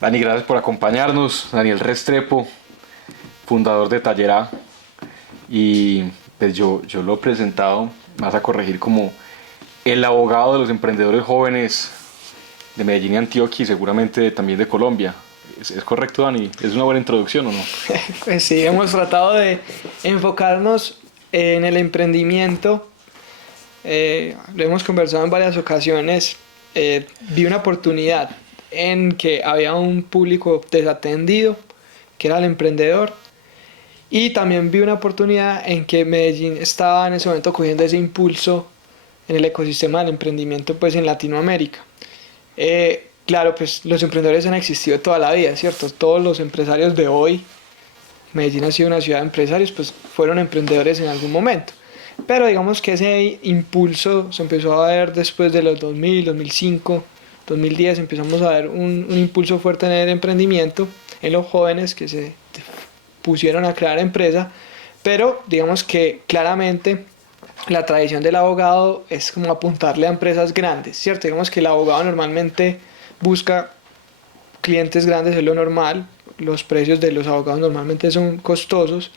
Dani, gracias por acompañarnos. Daniel Restrepo, fundador de Taller A. Y pues yo lo he presentado, me vas a corregir como el abogado de los emprendedores jóvenes de Medellín y Antioquia y seguramente también de Colombia. ¿Es correcto, Dani? ¿Es una buena introducción o no? Pues sí, hemos tratado de enfocarnos en el emprendimiento. Lo hemos conversado en varias ocasiones. Vi una oportunidad en que había un público desatendido, que era el emprendedor. Y también vi una oportunidad en que Medellín estaba en ese momento cogiendo ese impulso en el ecosistema del emprendimiento pues en Latinoamérica. Claro, pues los emprendedores han existido toda la vida, ¿cierto? Todos los empresarios de hoy, Medellín ha sido una ciudad de empresarios, pues fueron emprendedores en algún momento. Pero digamos que ese impulso se empezó a ver después de los 2000, 2005, 2010, empezamos a ver un impulso fuerte en el emprendimiento, en los jóvenes que se pusieron a crear empresa, pero digamos que claramente la tradición del abogado es como apuntarle a empresas grandes, ¿cierto? Digamos que el abogado normalmente busca clientes grandes, es lo normal, los precios de los abogados normalmente son costosos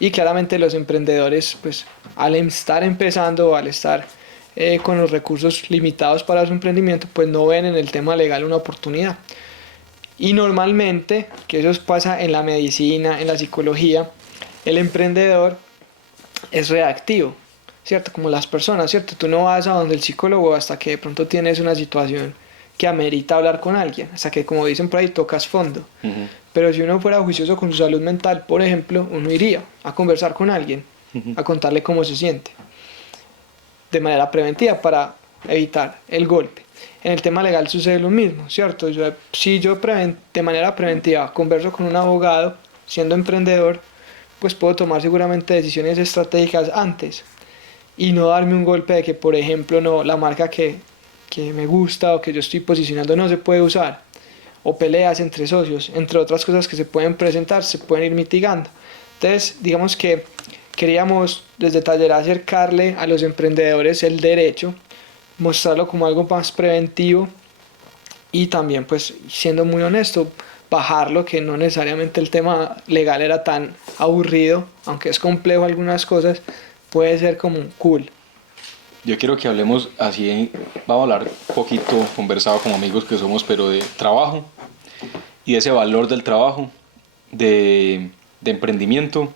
y claramente los emprendedores, pues al estar empezando o al estar con los recursos limitados para su emprendimiento, pues no ven en el tema legal una oportunidad. Y normalmente, que eso pasa en la medicina, en la psicología, el emprendedor es reactivo, ¿cierto? Como las personas, ¿cierto? Tú no vas a donde el psicólogo hasta que de pronto tienes una situación que amerita hablar con alguien, hasta que, como dicen por ahí, tocas fondo. Ujú, Pero si uno fuera juicioso con su salud mental, por ejemplo, uno iría a conversar con alguien, ujú. a contarle cómo se siente, de manera preventiva para evitar el golpe. En el tema legal sucede lo mismo, ¿cierto? Si yo de manera preventiva converso con un abogado, siendo emprendedor, pues puedo tomar seguramente decisiones estratégicas antes y no darme un golpe de que, por ejemplo, no, la marca que me gusta o que yo estoy posicionando no se puede usar, o peleas entre socios, entre otras cosas que se pueden presentar, se pueden ir mitigando. Entonces, digamos que queríamos desde Taller acercarle a los emprendedores el derecho, mostrarlo como algo más preventivo y también, pues, siendo muy honesto, bajarlo, que no necesariamente el tema legal era tan aburrido, aunque es complejo algunas cosas, puede ser como cool. Yo quiero que hablemos así, vamos a hablar un poquito, conversado como amigos que somos, pero de trabajo y de ese valor del trabajo, de emprendimiento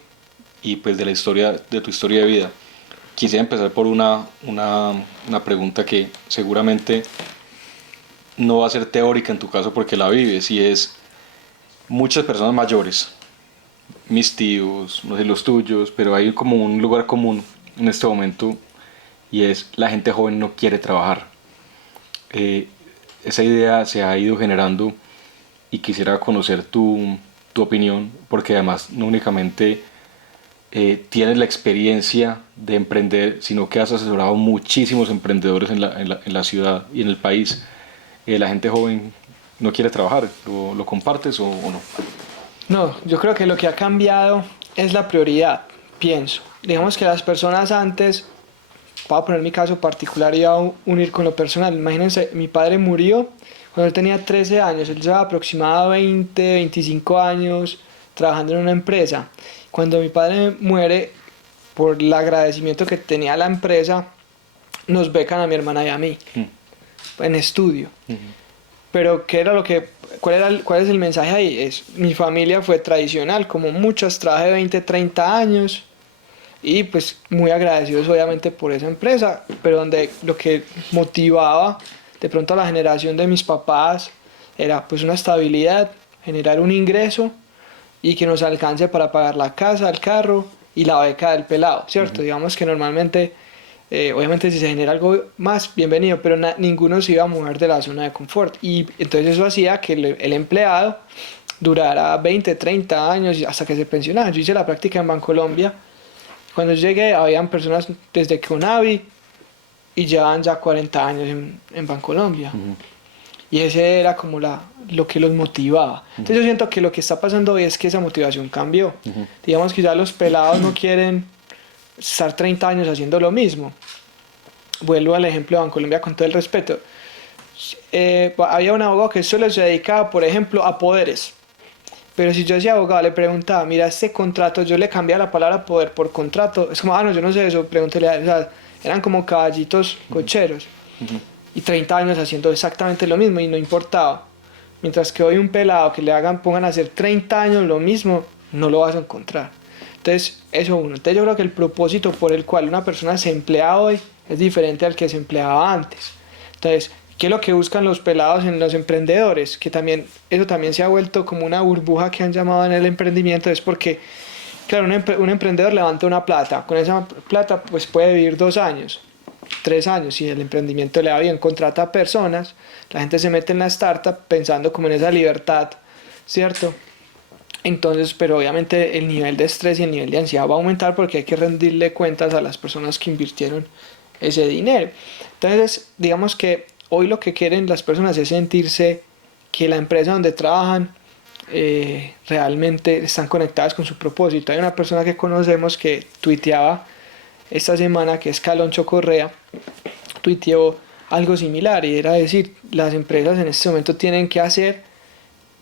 y pues de la historia, de tu historia de vida. Quisiera empezar por una pregunta que seguramente no va a ser teórica en tu caso porque la vives y es muchas personas mayores, mis tíos, no sé los tuyos, pero hay como un lugar común en este momento y es la gente joven no quiere trabajar. Eh, Esa idea se ha ido generando y quisiera conocer tu opinión porque además no únicamente tienes la experiencia de emprender, sino que has asesorado muchísimos emprendedores en la ciudad y en el país. La gente joven no quiere trabajar, ¿lo compartes o no? No, yo creo que lo que ha cambiado es la prioridad, pienso. Digamos que las personas antes, voy a poner mi caso particular y a unir con lo personal. Imagínense, mi padre murió cuando él tenía 13 años, él llevaba aproximadamente 20, 25 años trabajando en una empresa. Cuando mi padre muere, por el agradecimiento que tenía a la empresa, nos becan a mi hermana y a mí Mm, en estudio. ujú, Pero ¿qué era lo que, cuál es el mensaje ahí? Mi familia fue tradicional, como muchos, trabajé 20, 30 años y pues muy agradecidos obviamente por esa empresa, pero donde lo que motivaba de pronto a la generación de mis papás era pues una estabilidad, generar un ingreso y que nos alcance para pagar la casa, el carro y la beca del pelado, ¿cierto? ujú. Digamos que normalmente, obviamente si se genera algo más, bienvenido, pero ninguno se iba a mover de la zona de confort. Y entonces eso hacía que el empleado durara 20, 30 años hasta que se pensionara. Yo hice la práctica en Bancolombia. Cuando llegué, habían personas desde Conavi y llevaban ya 40 años en Bancolombia. Y ese era como lo que los motivaba. Entonces yo siento que lo que está pasando hoy es que esa motivación cambió. Digamos que ya los pelados no quieren estar 30 años haciendo lo mismo. Vuelvo al ejemplo de Bancolombia con todo el respeto. había un abogado que solo se dedicaba, por ejemplo, a poderes. Pero si yo a ese abogado le preguntaba, mira, este contrato, yo le cambiaba la palabra poder por contrato, es como, no, yo no sé eso, pregúntele a él. O sea, eran como caballitos cocheros. Y 30 años haciendo exactamente lo mismo y no importaba. Mientras que hoy un pelado que le pongan a hacer 30 años lo mismo, no lo vas a encontrar. Entonces, eso uno. Entonces yo creo que el propósito por el cual una persona se emplea hoy es diferente al que se empleaba antes. Entonces, ¿qué es lo que buscan los pelados en los emprendedores? Que también, eso también se ha vuelto como una burbuja que han llamado en el emprendimiento, es porque, claro, un emprendedor levanta una plata, con esa plata pues puede vivir 2 años, 3 años, si el emprendimiento le va bien, contrata a personas, la gente se mete en la startup pensando como en esa libertad, ¿cierto? Entonces, pero obviamente el nivel de estrés y el nivel de ansiedad va a aumentar porque hay que rendirle cuentas a las personas que invirtieron ese dinero. Entonces, digamos que hoy lo que quieren las personas es sentirse que la empresa donde trabajan realmente están conectadas con su propósito. Hay una persona que conocemos que tuiteaba esta semana, que es Caloncho Correa, tuiteó algo similar y era decir, las empresas en este momento tienen que hacer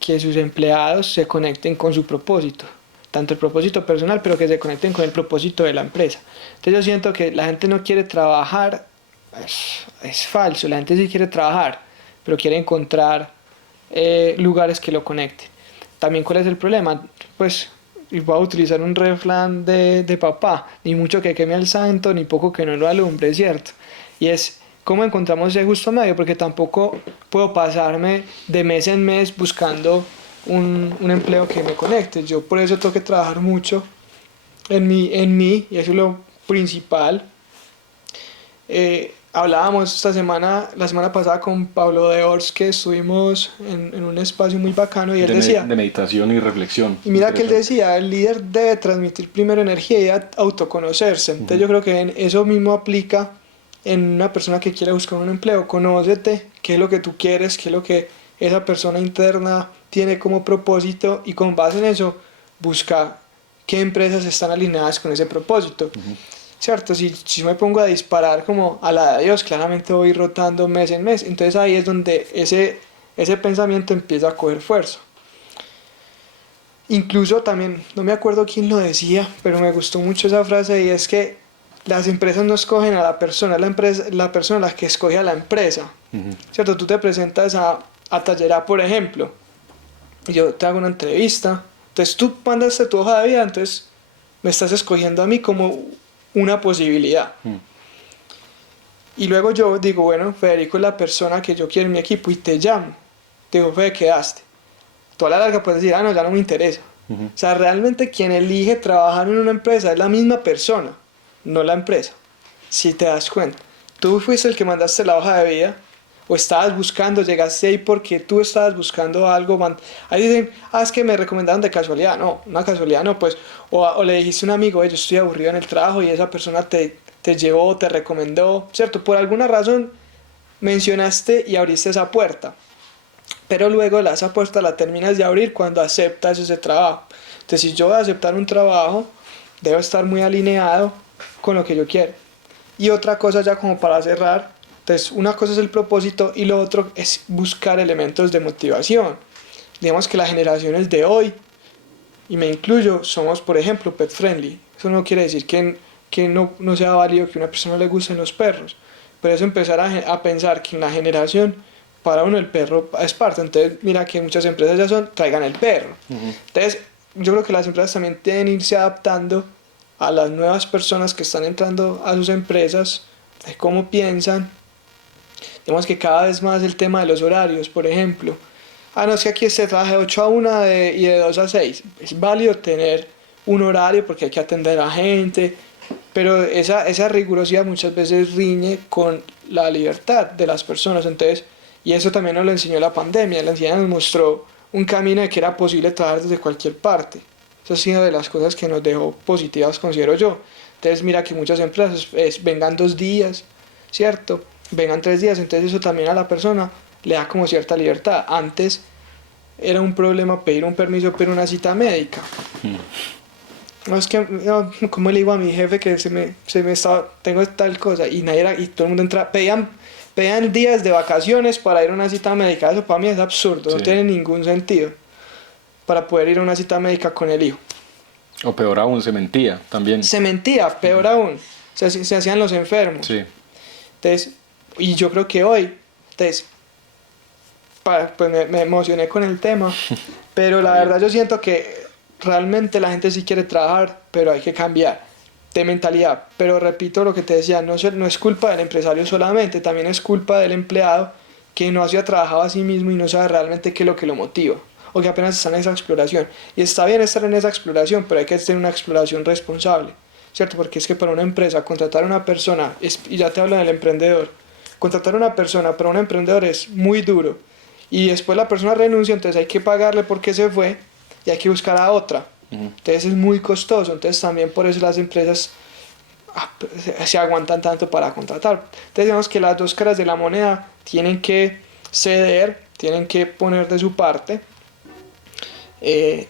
que sus empleados se conecten con su propósito, tanto el propósito personal, pero que se conecten con el propósito de la empresa. Entonces yo siento que la gente no quiere trabajar, es falso, la gente sí quiere trabajar, pero quiere encontrar lugares que lo conecten. También, ¿cuál es el problema? Pues, y voy a utilizar un refrán de papá, ni mucho que queme al santo, ni poco que no lo alumbre, ¿cierto? Y es, ¿cómo encontramos ese justo medio? Porque tampoco puedo pasarme de mes en mes buscando un empleo que me conecte. Yo por eso tengo que trabajar mucho en mí, y eso es lo principal. Hablábamos la semana pasada con Pablo de Ors, que estuvimos en un espacio muy bacano, y él decía, de meditación y reflexión. y mira que él decía, el líder debe transmitir primero energía y autoconocerse. Entonces yo creo que eso mismo aplica en una persona que quiere buscar un empleo. Conócete, qué es lo que tú quieres, qué es lo que esa persona interna tiene como propósito, y con base en eso busca qué empresas están alineadas con ese propósito. ¿Cierto? Si me pongo a disparar como a la de Dios, claramente voy rotando mes en mes. Entonces ahí es donde ese pensamiento empieza a coger fuerza. Incluso también, no me acuerdo quién lo decía, pero me gustó mucho esa frase, y es que las empresas no escogen a la persona, la persona la que escoge a la empresa. ¿Cierto? Tú te presentas a Taller A, por ejemplo, y yo te hago una entrevista, entonces tú mandaste tu hoja de vida, entonces me estás escogiendo a mí como una posibilidad. Y luego yo digo, bueno, Federico es la persona que yo quiero en mi equipo, y te llamo, te digo, Fede, quedaste. Tú a la larga puedes decir, no, ya no me interesa. O sea, realmente quien elige trabajar en una empresa es la misma persona, no la empresa. Si te das cuenta, tú fuiste el que mandaste la hoja de vida, o estabas buscando, llegaste ahí porque tú estabas buscando algo. Ahí dicen, es que me recomendaron de casualidad. No, una casualidad no, pues. O le dijiste a un amigo, yo estoy aburrido en el trabajo, y esa persona te llevó, te recomendó, ¿cierto? Por alguna razón mencionaste y abriste esa puerta. Pero luego esa puerta la terminas de abrir cuando aceptas ese trabajo. Entonces, si yo voy a aceptar un trabajo, debo estar muy alineado con lo que yo quiero. Y otra cosa, ya como para cerrar, entonces una cosa es el propósito, y lo otro es buscar elementos de motivación. Digamos que las generaciones de hoy, y me incluyo, somos, por ejemplo, pet friendly. Eso no quiere decir que no sea válido que a una persona le gusten los perros, pero es empezar a pensar que en la generación, para uno el perro es parte. Entonces mira que muchas empresas ya traigan el perro. Entonces yo creo que las empresas también deben irse adaptando a las nuevas personas que están entrando a sus empresas, de cómo piensan. Digamos que cada vez más el tema de los horarios, por ejemplo, no, es que aquí se trabaja de 8 a 1 y de 2 a 6. Es válido tener un horario porque hay que atender a gente, pero esa rigurosidad muchas veces riñe con la libertad de las personas. Entonces, y eso también nos lo enseñó la pandemia. La pandemia nos mostró un camino de que era posible trabajar desde cualquier parte. Eso ha sido de las cosas que nos dejó positivas, considero yo. Entonces mira que muchas empresas vengan 2 días, ¿cierto? Vengan 3 días, entonces eso también a la persona le da como cierta libertad. Antes era un problema pedir un permiso para una cita médica. No, es que, no, ¿cómo le digo a mi jefe que se me estaba, tengo tal cosa? Y nadie y todo el mundo pedían pedan días de vacaciones para ir a una cita médica. Eso para mí es absurdo, no Sí. tiene ningún sentido para poder ir a una cita médica con el hijo. O peor aún, se mentía también. Se mentía, peor aún, se hacían los enfermos. Sí. Entonces, y yo creo que hoy, entonces, pues me emocioné con el tema, pero la verdad yo siento que realmente la gente sí quiere trabajar, pero hay que cambiar de mentalidad. Pero repito lo que te decía, no es culpa del empresario solamente, también es culpa del empleado que no se ha trabajado a sí mismo y no sabe realmente qué es lo que lo motiva, o que apenas está en esa exploración. Y está bien estar en esa exploración, pero hay que tener una exploración responsable, ¿cierto? Porque es que para una empresa contratar a una persona, y ya te hablo del emprendedor, contratar a una persona para un emprendedor es muy duro. Y después la persona renuncia, entonces hay que pagarle porque se fue y hay que buscar a otra. Entonces es muy costoso, entonces también por eso las empresas se aguantan tanto para contratar. Entonces digamos que las dos caras de la moneda tienen que ceder, tienen que poner de su parte,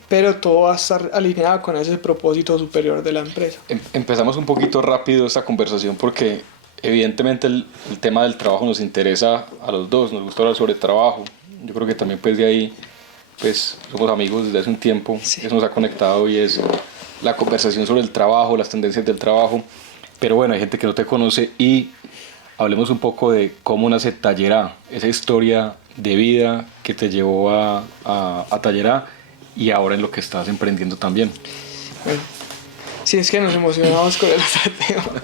pero todo va a estar alineado con ese propósito superior de la empresa. Empezamos un poquito rápido esta conversación porque evidentemente el tema del trabajo nos interesa a los dos, nos gusta hablar sobre trabajo. Yo creo que también pues de ahí pues somos amigos desde hace un tiempo, Sí. eso nos ha conectado y es la conversación sobre el trabajo, las tendencias del trabajo. Pero bueno, hay gente que no te conoce y hablemos un poco de cómo nace Tallerá, esa historia de vida que te llevó a Tallerá y ahora en lo que estás emprendiendo también. Bueno, sí, es que nos emocionamos con el otro tema.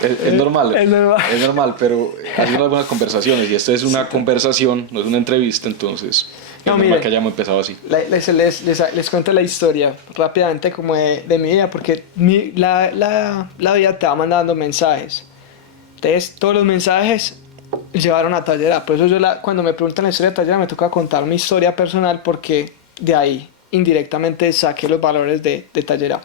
Es normal, Es normal. es normal, pero hay algunas conversaciones y esta es una conversación, no es una entrevista, entonces es normal miren, que hayamos empezado así. Les cuento la historia rápidamente como de mi vida, porque la vida te va mandando mensajes. Entonces, todos los mensajes llevaron a Tallerá. Por eso cuando me preguntan la historia de Tallerá, me toca contar mi historia personal, porque de ahí indirectamente saqué los valores de Tallerá.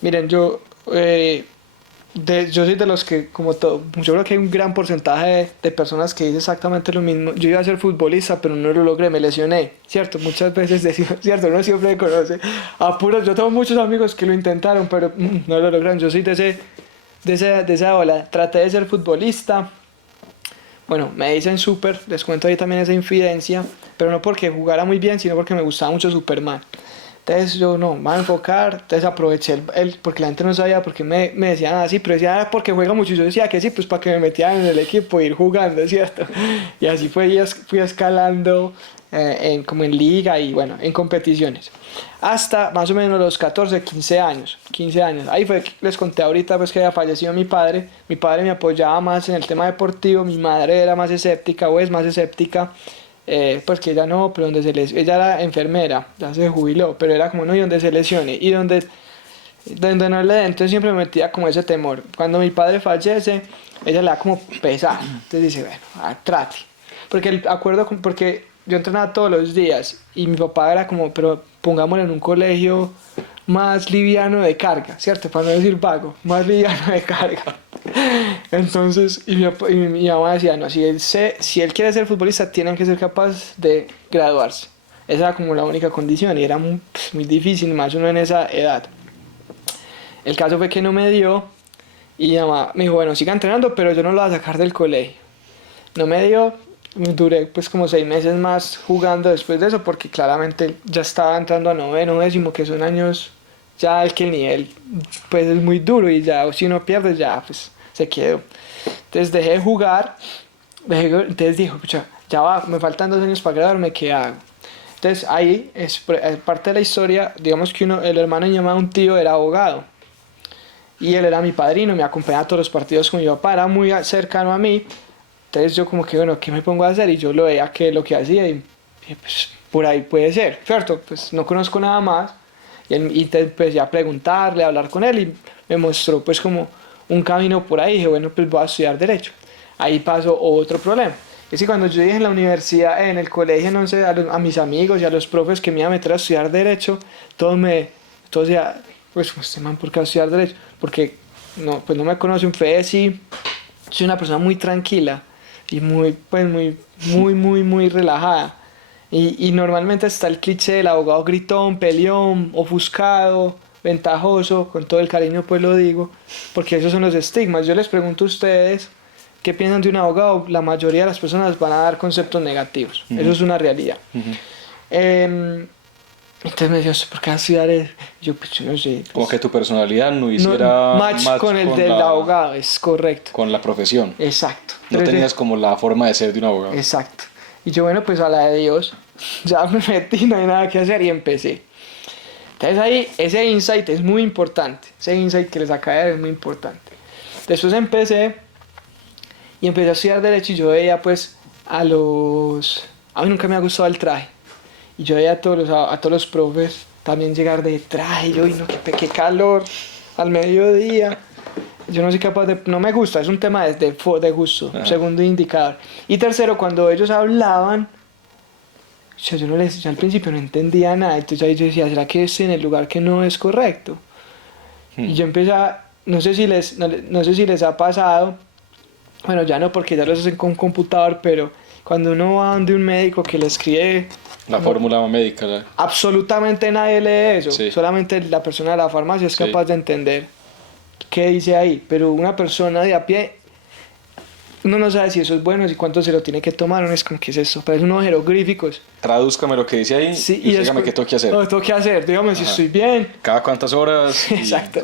Miren, yo soy de los que, como todo, yo creo que hay un gran porcentaje de personas que dicen exactamente lo mismo. Yo iba a ser futbolista, pero no lo logré, me lesioné, ¿cierto? Muchas veces decimos, ¿cierto? Uno siempre conoce apuros. Yo tengo muchos amigos que lo intentaron, pero no lo lograron. Yo soy de esa ola. Traté de ser futbolista. Bueno, me dicen súper, les cuento ahí también esa infidencia, pero no porque jugara muy bien, sino porque me gustaba mucho Superman. Entonces yo no, me voy a enfocar, entonces aproveché porque la gente no sabía por qué me decían así, pero decía porque juega mucho, y yo decía que sí, pues para que me metieran en el equipo e ir jugando, ¿cierto? Y así fui escalando como en liga y bueno, en competiciones. Hasta más o menos los 14, 15 años. Ahí fue que les conté ahorita pues que había fallecido mi padre me apoyaba más en el tema deportivo, mi madre era más escéptica o es más escéptica. Pues que ella no, pero ella era enfermera, ya se jubiló, pero era como no, y donde se lesione, y donde no le den, entonces siempre me metía como ese temor. Cuando mi padre fallece, ella le da como pesar, entonces dice, bueno, trate, porque yo entrenaba todos los días, y mi papá era como, pero pongámoslo en un colegio más liviano de carga, ¿cierto? Para no decir vago, más liviano de carga. Entonces, mi mamá decía, no, si él quiere ser futbolista, tienen que ser capaz de graduarse. Esa era como la única condición y era muy difícil, más uno en esa edad. El caso fue que no me dio y mi mamá me dijo, bueno, siga entrenando, pero yo no lo voy a sacar del colegio. No me dio, duré pues como 6 meses más jugando después de eso, porque claramente ya estaba entrando a noveno, décimo, que son años ya el nivel pues es muy duro y ya si uno pierde ya pues se quedó. Entonces dejé de jugar, entonces dijo, pucha, ya va, me faltan 2 años para graduarme, ¿qué hago? Entonces ahí es parte de la historia, digamos que el hermano de mi mamá, un tío, era abogado y él era mi padrino, me acompañaba a todos los partidos con mi papá, era muy cercano a mí. Entonces yo como que, bueno, ¿qué me pongo a hacer? Y yo lo veía que lo que hacía y pues por ahí puede ser, ¿cierto? Pues no conozco nada más. Y empecé a preguntarle, a hablar con él y me mostró pues como un camino por ahí. Y dije, bueno, pues voy a estudiar Derecho. Ahí pasó otro problema. Es que cuando yo dije en la universidad, en el colegio, no sé, a mis amigos y a los profes que me iba a meter a estudiar Derecho, todos decían, pues este man, ¿por qué va a estudiar Derecho? Porque no, pues no me conocen, sí, soy una persona muy tranquila y muy relajada. Y normalmente está el cliché del abogado gritón, peleón, ofuscado, ventajoso, con todo el cariño pues lo digo, porque esos son los estigmas. Yo les pregunto a ustedes, ¿qué piensan de un abogado? La mayoría de las personas van a dar conceptos negativos. Eso es una realidad. Entonces me dijo, ¿por qué vas a estudiar eso? Yo, pues yo no sé. Pues, como que tu personalidad no hiciera match con el del abogado, es correcto. Con la profesión. Exacto. No Entonces, tenías como la forma de ser de un abogado. Exacto. Y yo, bueno, pues a la de Dios, ya me metí, no hay nada que hacer y empecé. Entonces ahí, ese insight es muy importante. Ese insight que les acaba de dar es muy importante. Después empecé y empecé a estudiar Derecho y yo veía pues a los... A mí nunca me ha gustado el traje. Y yo veía a todos los profes también llegar de traje. Y yo, no, qué calor al mediodía. Yo no soy capaz de... No me gusta, es un tema de gusto. Segundo indicador. Y tercero, cuando ellos hablaban, yo al principio no entendía nada. Entonces ahí yo decía, ¿será que estoy en el lugar que no es correcto? Y yo empecé a... No sé si les ha pasado... Bueno, ya no porque ya lo hacen con computador, pero cuando uno va donde un médico que le escribe... La fórmula médica. Absolutamente nadie lee eso. Sí. Solamente la persona de la farmacia es Sí. capaz de entender qué dice ahí. Pero una persona de a pie, uno no sabe si eso es bueno, si cuánto se lo tiene que tomar. Uno es como, ¿qué es eso? Pero es unos jeroglíficos. Tradúzcame lo que dice ahí Sí, y dígame qué tengo que hacer. No, tengo que hacer. Dígame si estoy bien. Cada cuántas horas. Exacto.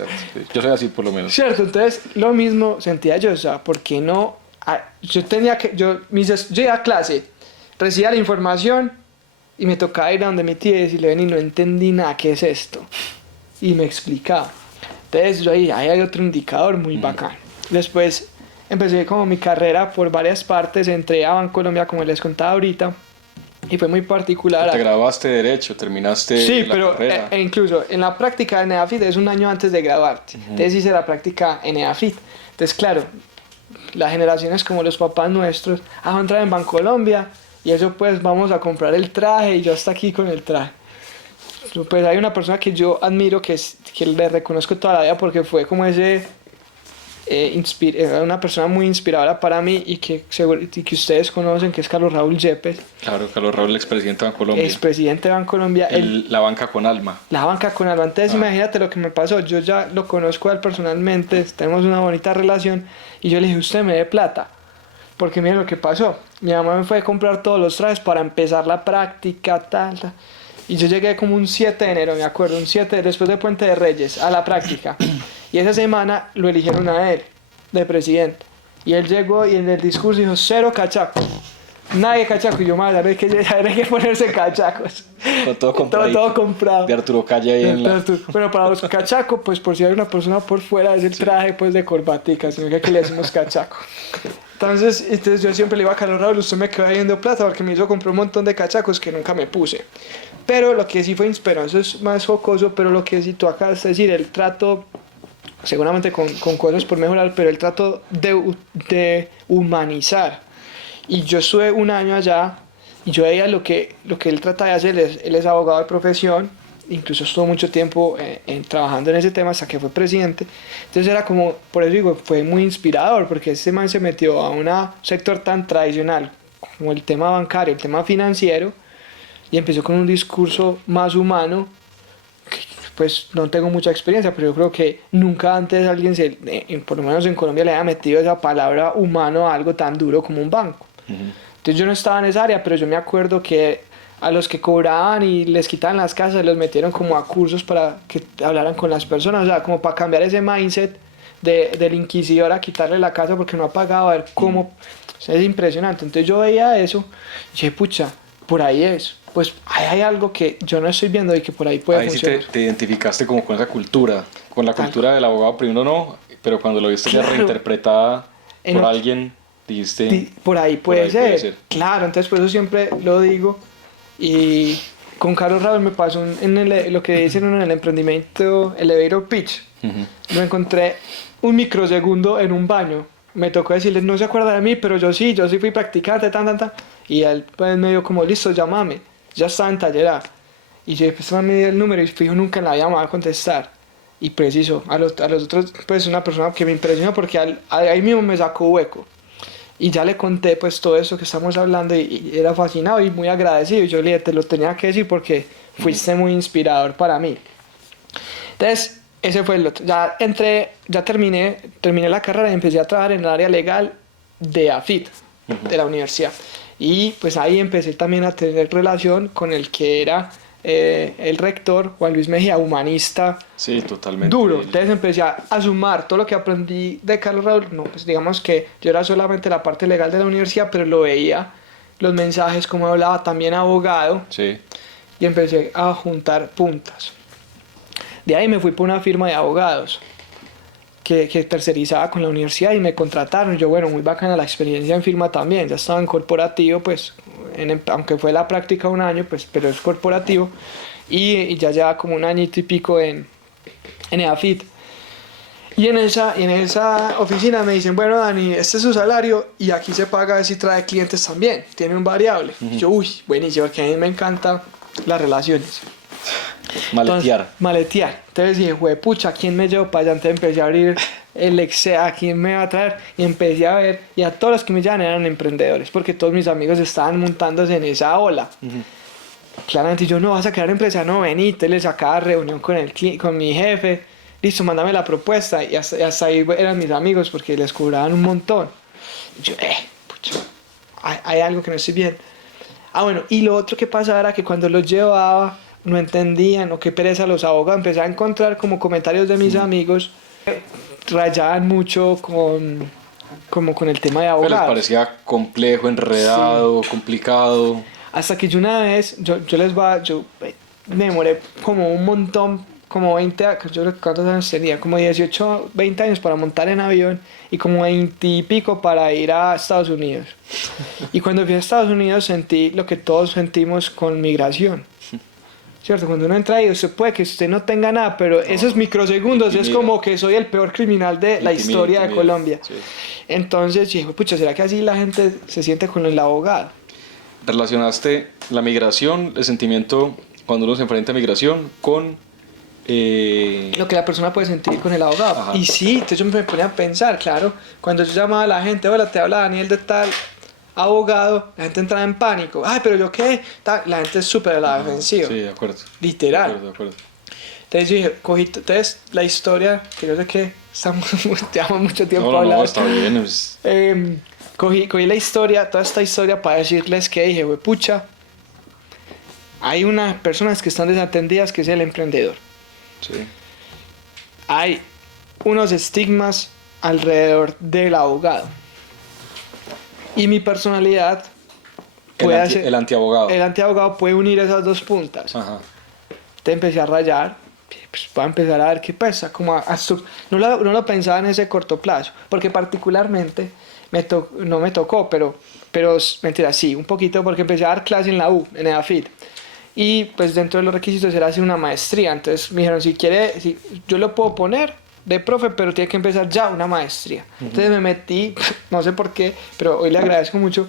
Yo soy así por lo menos. Cierto, entonces lo mismo sentía yo. O sea, ¿por qué no? Yo iba a clase, recibía la información y me tocaba ir a donde mi tía y decirle, ven, y no entendí nada, ¿qué es esto? Y me explicaba. Entonces yo ahí hay otro indicador muy bacán. Después empecé como mi carrera por varias partes, entré a Bancolombia como les contaba ahorita y fue muy particular. Te graduaste de Derecho, terminaste Sí, la pero carrera. Incluso en la práctica de NEAFIT es un año antes de graduarte. Entonces hice la práctica en NEAFIT. Entonces claro, las generaciones como los papás nuestros, vamos a entrar en Bancolombia y eso pues vamos a comprar el traje y yo hasta aquí con el traje. Pues hay una persona que yo admiro, que le reconozco toda la vida porque fue como una persona muy inspiradora para mí y que ustedes conocen, que es Carlos Raúl Yepes. Claro, Carlos Raúl, expresidente de Bancolombia. Expresidente de Bancolombia. La banca con alma. La banca con alma. Entonces imagínate lo que me pasó. Yo ya lo conozco a él personalmente, tenemos una bonita relación y yo le dije, usted me dé plata. Porque miren lo que pasó. Mi mamá me fue a comprar todos los trajes para empezar la práctica, tal. Y yo llegué como un 7 de enero, me acuerdo, un 7 después de Puente de Reyes, a la práctica. Y esa semana lo eligieron a él, de presidente. Y él llegó y en el discurso dijo, 0 cachacos. Nadie cachaco. Y yo, madre, hay que ponerse cachacos. Todo comprado. Todo comprado. De Arturo Calle ahí en la... Bueno, para los cachacos, pues por si hay una persona por fuera, es el traje pues de corbatica, sino que le decimos cachaco. Entonces yo siempre le iba a Carlos Raúl, usted me quedó viendo plata porque me hizo comprar un montón de cachacos que nunca me puse. Pero lo que sí fue inspirado, eso es más jocoso, pero lo que sí tú acabas de decir, el trato, seguramente con cosas por mejorar, pero el trato de humanizar. Y yo estuve un año allá y yo veía lo que él trata de hacer, él es abogado de profesión, incluso estuvo mucho tiempo trabajando en ese tema hasta que fue presidente. Entonces era como, por eso digo, fue muy inspirador, porque este man se metió a un sector tan tradicional como el tema bancario, el tema financiero, y empezó con un discurso más humano. Pues no tengo mucha experiencia, pero yo creo que nunca antes alguien, por lo menos en Colombia, le había metido esa palabra humano a algo tan duro como un banco. Entonces yo no estaba en esa área, pero yo me acuerdo que a los que cobraban y les quitaban las casas los metieron como a cursos para que hablaran con las personas, o sea, como para cambiar ese mindset del inquisidor a quitarle la casa porque no ha pagado, a ver cómo, o sea, es impresionante. Entonces yo veía eso y dije, pucha, por ahí es, pues ahí hay algo que yo no estoy viendo y que por ahí puede funcionar. Ahí sí te identificaste como con esa cultura, con la cultura del abogado primero no, pero cuando lo viste ya reinterpretada por alguien, dijiste... Por ahí puede ser. Claro, entonces por eso siempre lo digo. Y con Carlos Raúl me pasó lo que dicen en el emprendimiento elevator pitch. Lo encontré un microsegundo en un baño. Me tocó decirle, no se acuerda de mí, pero yo sí fui practicante, y él pues me dio como, listo, llámame. Ya estaba en taller. Y yo pues me dio el número y fijo nunca en la vida me va a contestar. Y preciso, a los otros, pues una persona que me impresionó porque ahí mismo me sacó hueco. Y ya le conté pues todo eso que estamos hablando y era fascinado y muy agradecido. Y yo le dije, te lo tenía que decir porque fuiste muy inspirador para mí. Entonces, ese fue el otro. Ya terminé la carrera y empecé a trabajar en el área legal de AFIT, de la universidad. Y pues ahí empecé también a tener relación con el que era el rector, Juan Luis Mejía, humanista. Sí, totalmente. Duro. Entonces empecé a sumar todo lo que aprendí de Carlos Raúl. No, pues digamos que yo era solamente la parte legal de la universidad, pero lo veía, los mensajes, como hablaba, también abogado. Sí. Y empecé a juntar puntas. De ahí me fui por una firma de abogados que tercerizaba con la universidad y me contrataron. Yo, bueno, muy bacana la experiencia en firma también. Ya estaba en corporativo, pues, aunque fue la práctica un año, pues, pero es corporativo. Y ya lleva como un añito y pico en EAFIT. Y en esa oficina me dicen, bueno, Dani, este es su salario y aquí se paga a ver si trae clientes también. Tiene un variable. Y yo, uy, buenísimo, porque a mí me encantan las relaciones. Maletear. Entonces, maletear. Entonces dije, pucha, ¿a quién me llevo para allá? Entonces empecé a abrir el Excel, ¿a quién me va a traer? Y empecé a ver, y a todos los que me llevan eran emprendedores, porque todos mis amigos estaban montándose en esa ola. Claramente yo, no, vas a crear empresa, no, venite, le sacaba reunión con mi jefe, listo, mándame la propuesta, y hasta ahí eran mis amigos, porque les cobraban un montón. Y yo, pucha, hay algo que no estoy bien. Ah, bueno, y lo otro que pasaba era que cuando los llevaba, no entendían, o qué pereza los abogados, empecé a encontrar como comentarios de mis amigos, rayaban mucho con el tema de Pero les abogados. parecía complejo, enredado, complicado. Hasta que yo una vez, yo me demoré como un montón, como 20 años, yo creo que cuántos años tenía, como 18, 20 años para montar en avión y como 20 y pico para ir a Estados Unidos. Y cuando fui a Estados Unidos sentí lo que todos sentimos con migración. ¿Cierto? Cuando uno entra ahí, usted puede que usted no tenga nada, pero esos microsegundos es como que soy el peor criminal de la historia de Colombia. Sí. Entonces dije, pucha, ¿será que así la gente se siente con el abogado? Relacionaste la migración, el sentimiento cuando uno se enfrenta a migración con... lo que la persona puede sentir con el abogado. Ajá. Y sí, entonces yo me ponía a pensar, claro, cuando yo llamaba a la gente, hola, te habla Daniel de tal abogado, la gente entraba en pánico. Ay, pero yo qué, la gente es súper a la defensiva. Sí, de acuerdo. Literal. De acuerdo. Entonces yo dije, entonces la historia, que yo sé que llevamos mucho tiempo a hablar. No, está bien. Cogí la historia, toda esta historia para decirles que dije, pucha, hay unas personas que están desatendidas, que es el emprendedor. Sí. Hay unos estigmas alrededor del abogado. Y mi personalidad el antiabogado. El antiabogado puede unir esas dos puntas. Ajá. Te empecé a rayar, pues para empezar a ver qué pasa. No lo pensaba en ese corto plazo, porque particularmente no me tocó, pero mentira, sí, un poquito, porque empecé a dar clase en la U, en EAFIT. Y pues dentro de los requisitos era hacer una maestría. Entonces me dijeron, si yo lo puedo poner de profe, pero tiene que empezar ya una maestría. Entonces me metí, no sé por qué, pero hoy le agradezco mucho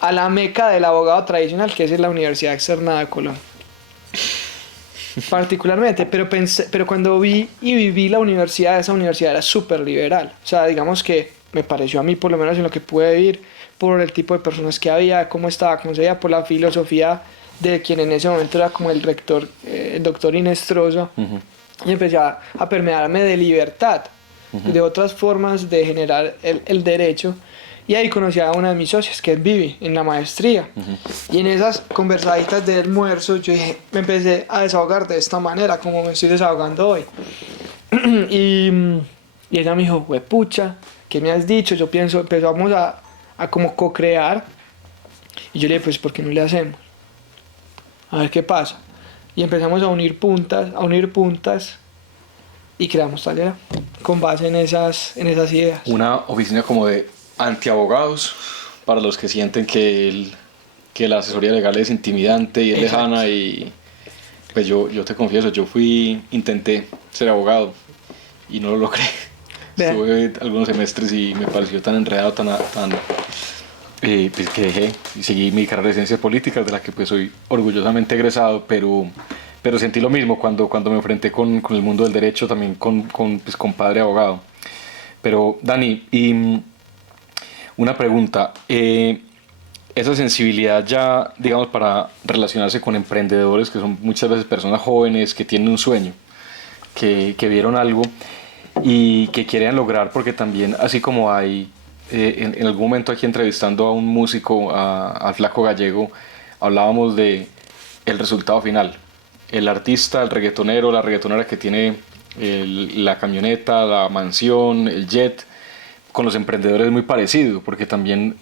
a la meca del abogado tradicional, que es la Universidad Externada de Colombia. Particularmente, pero cuando vi y viví esa universidad era súper liberal. O sea, digamos que me pareció a mí, por lo menos en lo que pude vivir, por el tipo de personas que había, cómo se veía, por la filosofía de quien en ese momento era como el rector, el doctor Inestrosa. Y empecé a permearme de libertad, de otras formas de generar el derecho. Y ahí conocí a una de mis socias, que es Vivi, en la maestría. Y en esas conversaditas de almuerzo, yo dije, me empecé a desahogar de esta manera, como me estoy desahogando hoy. y ella me dijo, pucha, ¿qué me has dicho? Yo pienso, empezamos a como co-crear. Y yo le dije, pues, ¿por qué no le hacemos? A ver qué pasa. Y empezamos a unir puntas y creamos Talera con base en esas ideas. Una oficina como de antiabogados para los que sienten que la asesoría legal es intimidante y es lejana. Y pues yo te confieso, intenté ser abogado y no lo logré. Estuve algunos semestres y me pareció tan enredado, pues que dejé y seguí mi carrera de ciencias políticas, de la que pues soy orgullosamente egresado, pero sentí lo mismo cuando me enfrenté con el mundo del derecho, también con padre abogado. Pero Dani, y una pregunta, esa sensibilidad ya, digamos, para relacionarse con emprendedores, que son muchas veces personas jóvenes que tienen un sueño, que vieron algo y que quieren lograr, porque también así como hay en algún momento aquí entrevistando a un músico, al Flaco Gallego, hablábamos de el resultado final. El artista, el reggaetonero, la reggaetonera que tiene la camioneta, la mansión, el jet, con los emprendedores es muy parecido, porque también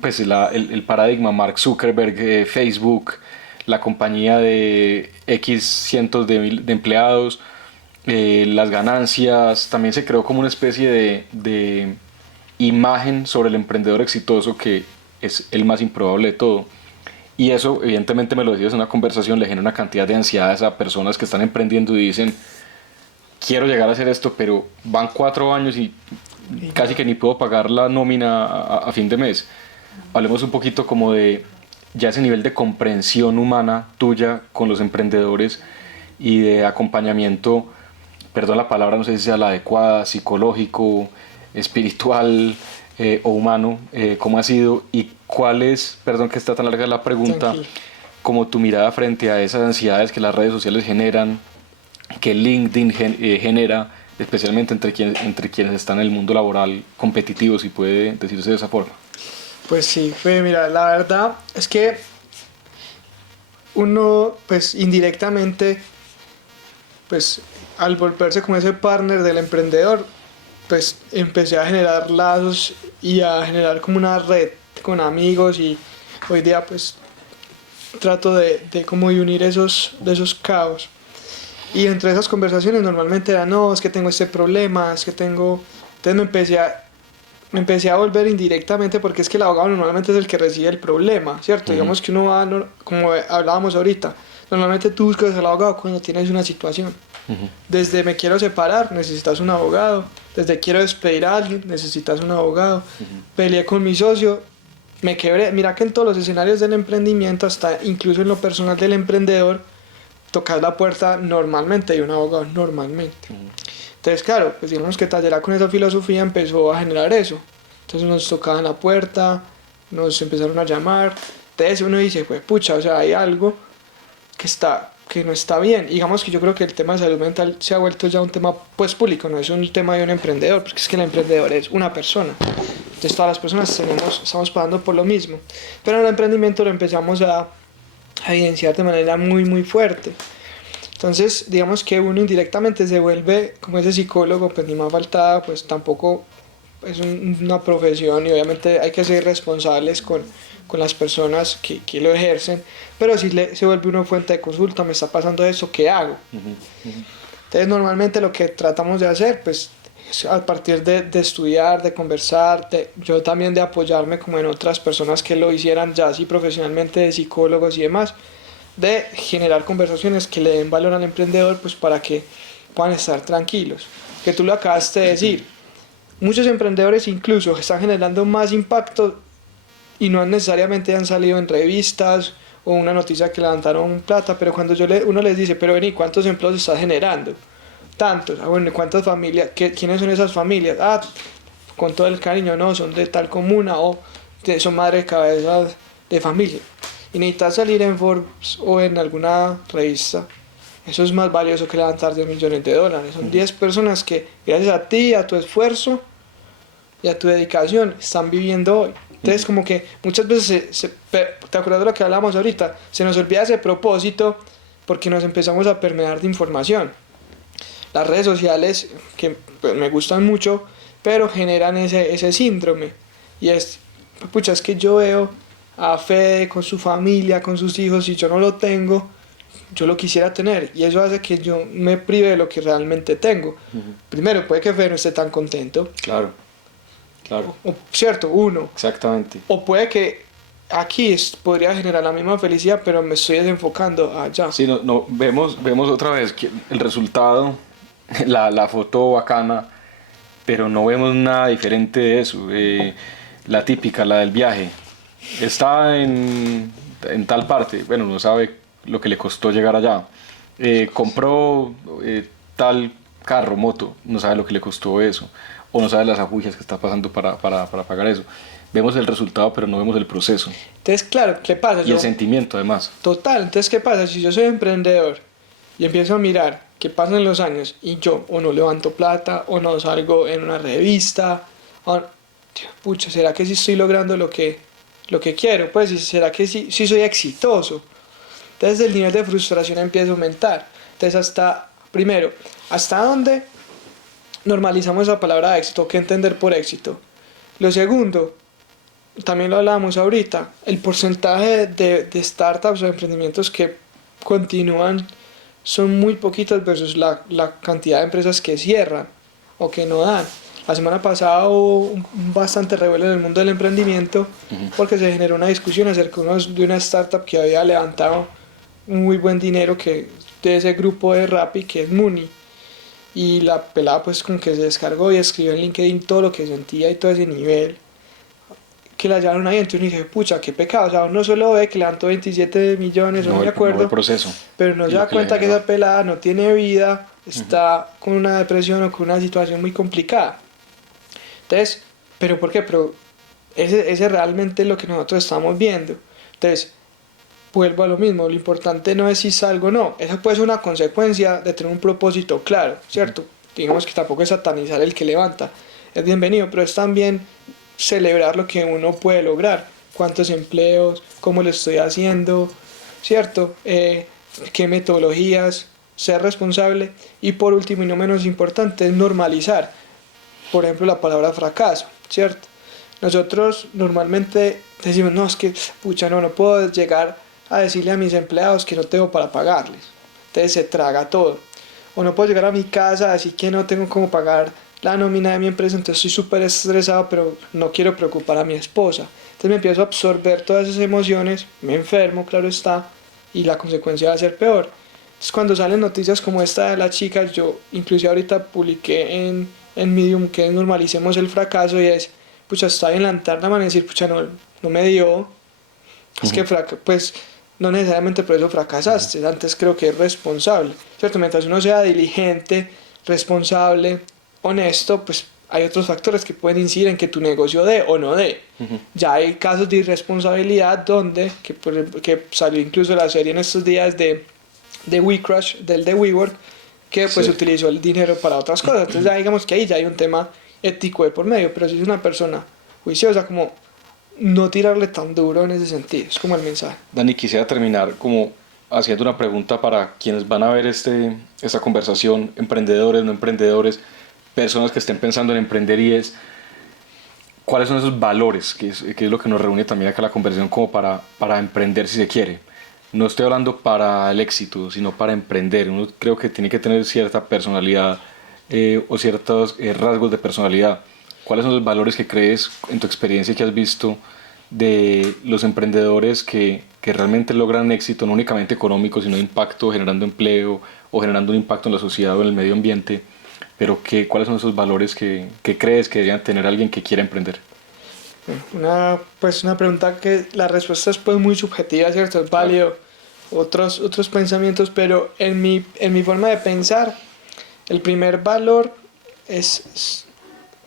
pues, el paradigma Mark Zuckerberg, Facebook, la compañía de X cientos de empleados, las ganancias, también se creó como una especie de imagen sobre el emprendedor exitoso que es el más improbable de todo. Y eso, evidentemente, me lo decías en una conversación, le genera una cantidad de ansiedades a personas que están emprendiendo y dicen, quiero llegar a hacer esto, pero van 4 años y casi que ni puedo pagar la nómina a fin de mes. Hablemos un poquito como de ya ese nivel de comprensión humana tuya con los emprendedores y de acompañamiento, perdón la palabra, no sé si sea la adecuada, psicológico, espiritual o humano, cómo ha sido y cuál es, perdón que está tan larga la pregunta, Tranquilo. como tu mirada frente a esas ansiedades que las redes sociales generan, que LinkedIn genera, especialmente entre quienes están en el mundo laboral competitivo, si puede decirse de esa forma. Pues sí, mira, la verdad es que uno, pues indirectamente, pues al volverse como ese partner del emprendedor, pues empecé a generar lazos y a generar como una red con amigos y hoy día pues trato de como de unir esos cabos. Y entre esas conversaciones normalmente era, no, es que tengo este problema, es que tengo... Entonces me empecé a volver indirectamente porque es que el abogado normalmente es el que recibe el problema, ¿cierto? Digamos que uno va, como hablábamos ahorita, normalmente tú buscas al abogado cuando tienes una situación. Desde me quiero separar, necesitas un abogado. Desde quiero despedir a alguien, necesitas un abogado. Peleé con mi socio, me quebré. Mira que en todos los escenarios del emprendimiento, hasta incluso en lo personal del emprendedor, tocas la puerta normalmente de un abogado, normalmente. Entonces, claro, pues digamos que Tallera con esa filosofía empezó a generar eso. Entonces nos tocaban la puerta, nos empezaron a llamar. Entonces uno dice, pues pucha, o sea, hay algo que no está bien. Digamos que yo creo que el tema de salud mental se ha vuelto ya un tema pues público, no es un tema de un emprendedor, porque es que el emprendedor es una persona. Entonces todas las personas estamos pagando por lo mismo. Pero en el emprendimiento lo empezamos a evidenciar de manera muy muy fuerte. Entonces, digamos que uno indirectamente se vuelve como ese psicólogo, pues ni más faltaba, pues tampoco es una profesión y obviamente hay que ser responsables con las personas que lo ejercen, pero si se vuelve una fuente de consulta, me está pasando eso, ¿qué hago? Entonces, normalmente lo que tratamos de hacer, pues, es a partir de estudiar, de conversar, yo también de apoyarme como en otras personas que lo hicieran ya así profesionalmente, de psicólogos y demás, de generar conversaciones que le den valor al emprendedor pues para que puedan estar tranquilos. Que tú lo acabaste de decir, muchos emprendedores incluso están generando más impacto y no necesariamente han salido en revistas o una noticia que levantaron plata, pero cuando uno les dice, pero vení, ¿cuántos empleos estás generando? Tantos. Ah, bueno, ¿cuántas familias? ¿Quiénes son esas familias? Ah, con todo el cariño, no, son de tal comuna o son madres cabezas de familia. Y necesitas salir en Forbes o en alguna revista. Eso es más valioso que levantar $10 millones. Son 10 personas que, gracias a ti, a tu esfuerzo y a tu dedicación, están viviendo hoy. Entonces, como que muchas veces, ¿te acuerdas de lo que hablábamos ahorita? Se nos olvida ese propósito porque nos empezamos a permear de información. Las redes sociales, que pues, me gustan mucho, pero generan ese síndrome. Y pucha, es que yo veo a Fede con su familia, con sus hijos, y yo no lo tengo, yo lo quisiera tener. Y eso hace que yo me prive de lo que realmente tengo. Primero, puede que Fede no esté tan contento. Claro, claro. Cierto, uno. Exactamente. O puede que aquí podría generar la misma felicidad, pero me estoy desenfocando allá. Sí, vemos otra vez que el resultado, la foto bacana, pero no vemos nada diferente de eso. La típica, la del viaje. Está en tal parte, bueno, no sabe lo que le costó llegar allá. Compró tal carro, moto, no sabe lo que le costó eso. O no sabe las agujas que está pasando para pagar eso. Vemos el resultado, pero no vemos el proceso. Entonces, claro, ¿qué pasa? Y el sentimiento, además. Total, entonces, ¿qué pasa? Si yo soy emprendedor y empiezo a mirar qué pasan los años y yo o no levanto plata o no salgo en una revista, pucha, ¿será que sí estoy logrando lo que quiero? Pues, ¿será que sí soy exitoso? Entonces el nivel de frustración empieza a aumentar. Entonces primero, ¿hasta dónde normalizamos la palabra éxito? ¿Qué entender por éxito? Lo segundo, también lo hablábamos ahorita, el porcentaje de startups o emprendimientos que continúan son muy poquitos versus la cantidad de empresas que cierran o que no dan. La semana pasada hubo bastante revuelo en el mundo del emprendimiento porque se generó una discusión acerca de una startup que había levantado muy buen dinero que de ese grupo de Rappi que es Muni, y la pelada pues como que se descargó y escribió en LinkedIn todo lo que sentía y todo ese nivel que la llevaron ahí. Entonces dije, pucha, qué pecado. O sea, uno solo ve que levantó 27 millones, no me No acuerdo, el proceso pero no y se lo da que le cuenta que generó. esa pelada no tiene vida, está con una depresión o con una situación muy complicada. Entonces, ¿pero por qué? Pero ese realmente es lo que nosotros estamos viendo. Entonces, vuelvo a lo mismo, lo importante no es si salgo o no, eso puede ser una consecuencia de tener un propósito claro, ¿cierto? Digamos que tampoco es satanizar el que levanta, es bienvenido, pero es también celebrar lo que uno puede lograr, cuántos empleos, cómo lo estoy haciendo, ¿cierto? Qué metodologías, ser responsable, y por último y no menos importante es normalizar, por ejemplo, la palabra fracaso, ¿cierto? Nosotros normalmente decimos, no, es que, pucha, no puedo llegar a decirle a mis empleados que no tengo para pagarles. Entonces se traga todo. O no puedo llegar a mi casa a decir que no tengo cómo pagar la nómina de mi empresa, entonces estoy súper estresado, pero no quiero preocupar a mi esposa. Entonces me empiezo a absorber todas esas emociones, me enfermo, claro está, y la consecuencia va a ser peor. Entonces cuando salen noticias como esta de las chicas, yo inclusive ahorita publiqué en Medium que normalicemos el fracaso, y es, pucha, está bien levantarme a decir, pucha, no me dio, es que pues no necesariamente por eso fracasaste, antes creo que es responsable, ¿cierto? Mientras uno sea diligente, responsable, honesto, pues hay otros factores que pueden incidir en que tu negocio dé o no dé. Ya hay casos de irresponsabilidad donde, que salió incluso la serie en estos días de WeCrush, del de WeWork, que pues Sí. utilizó el dinero para otras cosas. Entonces ya digamos que ahí ya hay un tema ético de por medio, pero si es una persona juiciosa, como no tirarle tan duro en ese sentido, es como el mensaje. Dani, quisiera terminar como haciendo una pregunta para quienes van a ver esta conversación, emprendedores, no emprendedores, personas que estén pensando en emprender, y es, ¿cuáles son esos valores? Que es lo que nos reúne también acá la conversación como para emprender si se quiere. No estoy hablando para el éxito, sino para emprender. Uno creo que tiene que tener cierta personalidad o ciertos rasgos de personalidad. ¿Cuáles son los valores que crees en tu experiencia que has visto de los emprendedores que realmente logran éxito, no únicamente económico, sino impacto, generando empleo o generando un impacto en la sociedad o en el medio ambiente? Pero ¿cuáles son esos valores que crees que deberían tener alguien que quiera emprender? Pues una pregunta que la respuesta es pues muy subjetiva, ¿cierto? Es Claro. válido otros pensamientos, pero en mi forma de pensar, el primer valor es,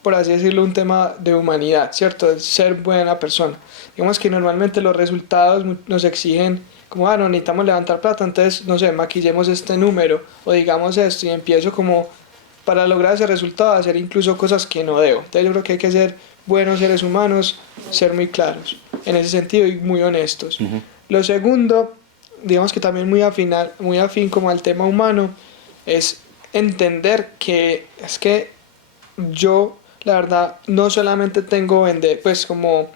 por así decirlo, un tema de humanidad, ¿cierto? Es ser buena persona. Digamos que normalmente los resultados nos exigen como, no, necesitamos levantar plata, entonces, no sé, maquillemos este número o digamos esto, y empiezo como para lograr ese resultado a hacer incluso cosas que no debo. Entonces yo creo que hay que ser buenos seres humanos, ser muy claros en ese sentido y muy honestos. Ujú. Lo segundo, digamos que también muy afín como al tema humano, es entender que es que yo, la verdad, no solamente tengo pues como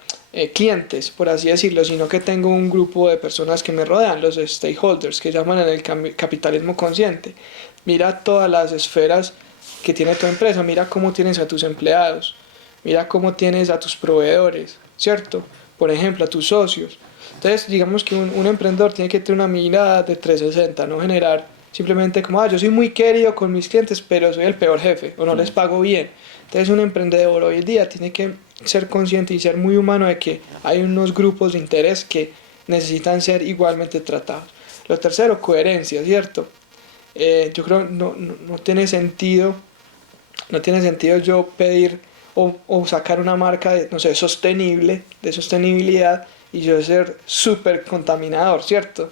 clientes, por así decirlo, sino que tengo un grupo de personas que me rodean, los stakeholders, que llaman en el capitalismo consciente. Mira todas las esferas que tiene tu empresa, mira cómo tienes a tus empleados, mira cómo tienes a tus proveedores, ¿cierto? Por ejemplo, a tus socios. Entonces, digamos que un emprendedor tiene que tener una mirada de 360, no generar simplemente como, yo soy muy querido con mis clientes, pero soy el peor jefe o no les pago bien. Entonces, un emprendedor hoy en día tiene que ser consciente y ser muy humano de que hay unos grupos de interés que necesitan ser igualmente tratados. Lo tercero, coherencia, ¿cierto? Yo creo no tiene sentido, no tiene sentido yo pedir o sacar una marca de, no sé, sostenible, de sostenibilidad, y yo ser súper contaminador, ¿cierto?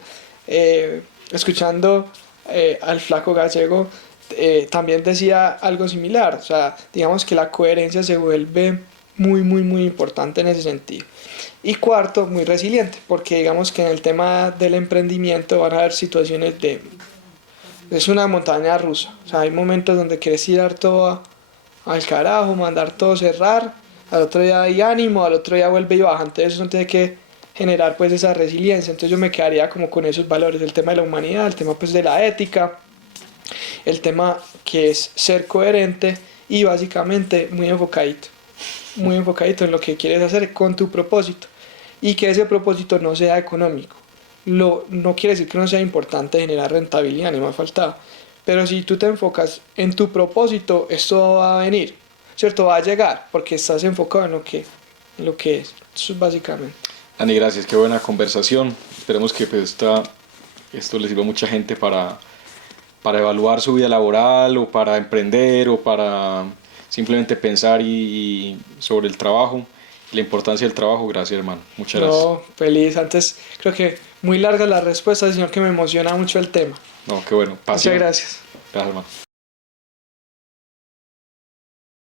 Escuchando al flaco gallego, también decía algo similar, o sea, digamos que la coherencia se vuelve muy importante en ese sentido. Y cuarto, muy resiliente, porque digamos que en el tema del emprendimiento van a haber situaciones de... Es una montaña rusa, o sea, hay momentos donde quieres tirar todo al carajo, mandar todo cerrar, al otro día hay ánimo, al otro día vuelve y baja, entonces uno tiene que generar pues esa resiliencia, entonces yo me quedaría como con esos valores, el tema de la humanidad, el tema pues de la ética, el tema que es ser coherente y básicamente muy enfocadito en lo que quieres hacer con tu propósito y que ese propósito no sea económico. No quiere decir que no sea importante generar rentabilidad, ni más faltaba, pero si tú te enfocas en tu propósito, esto va a venir, ¿cierto? Va a llegar porque estás enfocado en lo que es. Eso es básicamente. Dani, gracias, qué buena conversación. Esperemos que pues, esto le sirva a mucha gente para evaluar su vida laboral o para emprender o para simplemente pensar sobre el trabajo, la importancia del trabajo. Gracias, hermano. Muchas gracias. No, feliz. Antes creo que muy largas las respuestas, sino que me emociona mucho el tema. No, qué bueno. Muchas Pasión. gracias. Gracias, hermano.